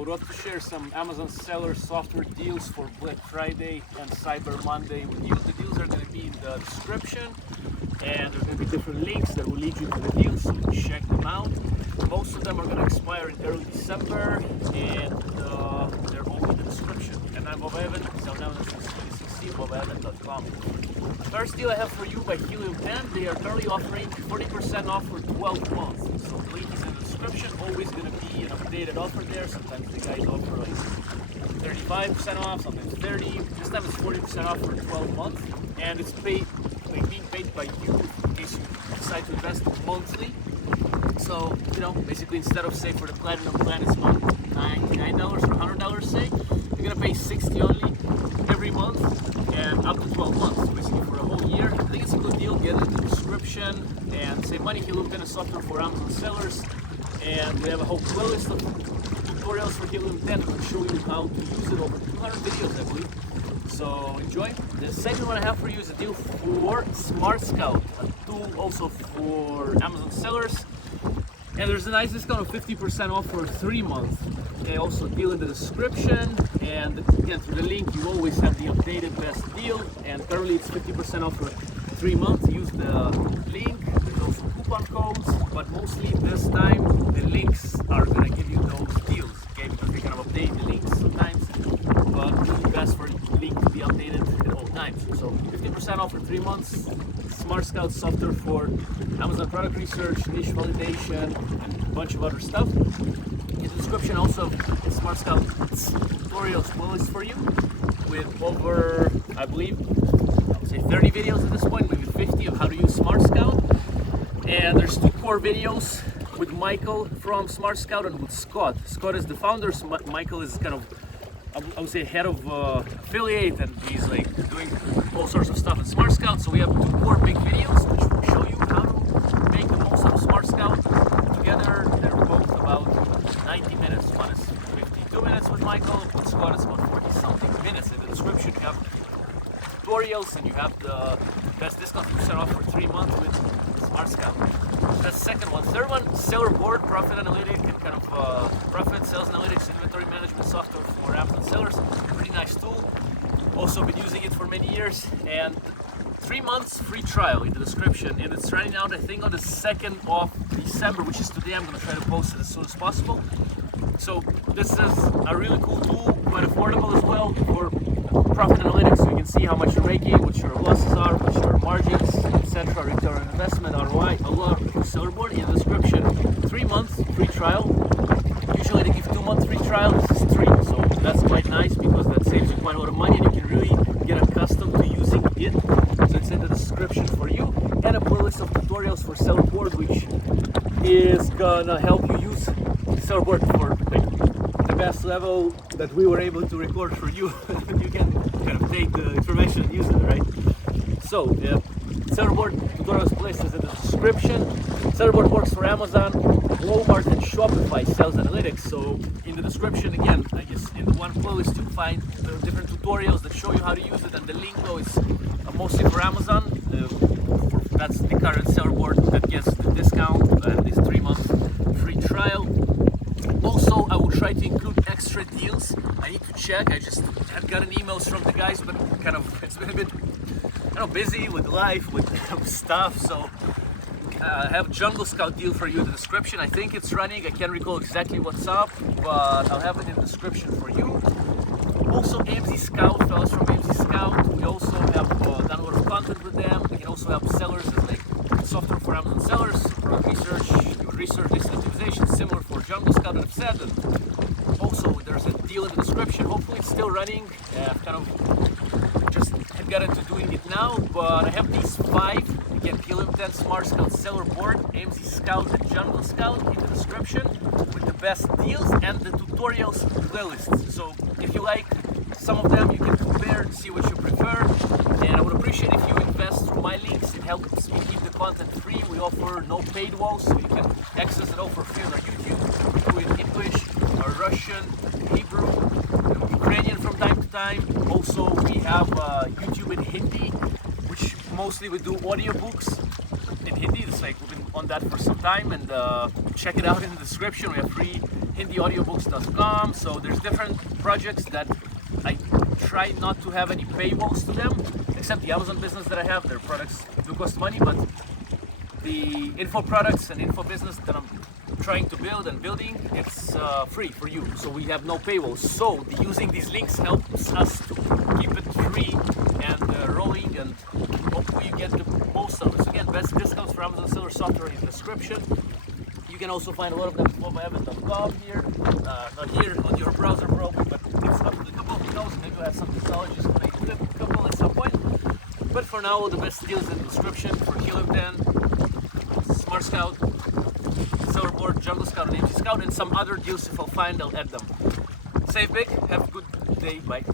would love to share some Amazon seller software deals for Black Friday and Cyber Monday with you. The deals are going to be in the description, and there's going to be different links that will lead you to the deals, so check them out. Most of them are going to expire in early December, and they're all in the description. And I'm Bob Evan, so now this is 2016, bobevan.com. First deal I have for you by Helium, and they are currently offering 40% off for 12 months. So the link is in the description. Always going to be an updated offer there. Sometimes the guys offer like 35% off, sometimes 30%. This time it's 40% off for 12 months, and it's paid, like being paid by you in case you decide to invest monthly. So, you know, basically instead of, say, for the platinum plan it's $99 or $100, say, you're gonna pay $60 only every month and up to 12 months. So basically for a whole year. I think it's a good deal. Get it in the description and save money. Helium is software for Amazon sellers, and we have a whole playlist of tutorials for Helium 10 that will show you how to use it. Over 200 videos, I believe. So enjoy. The second one I have for you is a deal for SmartScout, a tool also for Amazon sellers. And there's a nice discount of 50% off for 3 months. Okay, also deal in the description, and again through the link you always have the updated best deal, and currently it's 50% off for 3 months. Use the link. There's also coupon codes, but mostly this time the links are going to give you those deals, okay, because they kind of update the links sometimes, but really best for the link to be updated at all times. So 50% off for 3 months. SmartScout software for Amazon product research, niche validation, and a bunch of other stuff. In the description also SmartScout tutorials playlist for you with over, I believe, I would say 30 videos at this point, maybe 50 of how to use SmartScout. And there's 2 core videos with Michael from SmartScout and with Scott. Scott is the founder, Michael is kind of, I would say, head of affiliate, and he's like doing all sorts of stuff in SmartScout. So we have 2 core big videos which will show you how to make the most out of SmartScout. Together they're both about 90 minutes. One is 52 minutes with Michael, with Scott it's about 40 something minutes. In the description you have tutorials, and you have the best discount % off for 3 months with SmartScout. That's the second one. Third one, Sellerboard, profit analytic and kind of profit, sales analytics, inventory management software for Amazon sellers. Pretty nice tool. Also been using it for many years, and 3 months free trial in the description, and it's running out I think on the 2nd of December, which is today. I'm going to try to post it as soon as possible. So this is a really cool tool, quite affordable as well for profit analytics, so you can see how much you're making, what your losses are, what your margins, etc., return on investment, ROI, a lot for Sellerboard. In the description, 3 months free trial. Usually they give 2 month free trial, this is 3, so that's quite nice because that saves you quite a lot of money, and you can really get accustomed to using it. So it's in the description for you, and a playlist of tutorials for Sellerboard, which is gonna help you use Sellerboard for like the best level that we were able to record for you. You can kind of take the information and use it, right? So Sellerboard tutorials playlist is in the description. Sellerboard works for Amazon, Walmart, and Shopify sales analytics. So in the description, again, I guess in the one playlist you'll find the different tutorials that show you how to use it, and the lingo is mostly for Amazon. That's the current Sellerboard that gets the discount and this 3 month free trial. Also, I will try to include extra deals. I need to check. I just had gotten emails from the guys, but kind of it's been a bit, busy with life, with stuff. So I have a Jungle Scout deal for you in the description. I think it's running. I can't recall exactly what's up, but I'll have it in the description for you. Also, AMZScout, fellas from AMZScout. We also have done a lot of content with them. We can also help sellers as like software for Amazon sellers, product research, list optimization, similar for Jungle Scout that I've said. And also, there's a deal in the description. Hopefully, it's still running. I've kind of just had got into doing it now, but I have these 5. Again, Helium 10, SmartScout, Sellerboard, AMZScout, and Jungle Scout in the description with the best deals and the tutorials playlists. So if you like some of them, you can compare and see what you prefer. And I would appreciate if you invest through my links. It helps me keep the content free. We offer no paid walls, so you can access it all for free on our YouTube. We do it in English, Russian, Hebrew, Ukrainian from time to time. Also, we have YouTube in Hindi, which mostly we do audiobooks in Hindi. It's like we've been on that for some time, and check it out in the description. We have free HindiAudiobooks.com. So there's different projects that I try not to have any paywalls to them, except the Amazon business that I have. Their products do cost money, but the info products and info business that I'm trying to build and building, it's free for you. So we have no paywalls. So using these links helps us to keep it free and rolling, and hopefully you get the most service. Again, best discounts for Amazon seller software in the description. You can also find a lot of them at bobavit.com here, not here on your browser probably, but it's applicable. Who knows, maybe I have some technologies to make it applicable at some point. But for now, the best deals in the description for Helium 10, SmartScout, Sellerboard, Scout, and AMZScout, and some other deals. If I'll find, I'll add them. Save big, have a good day, bye.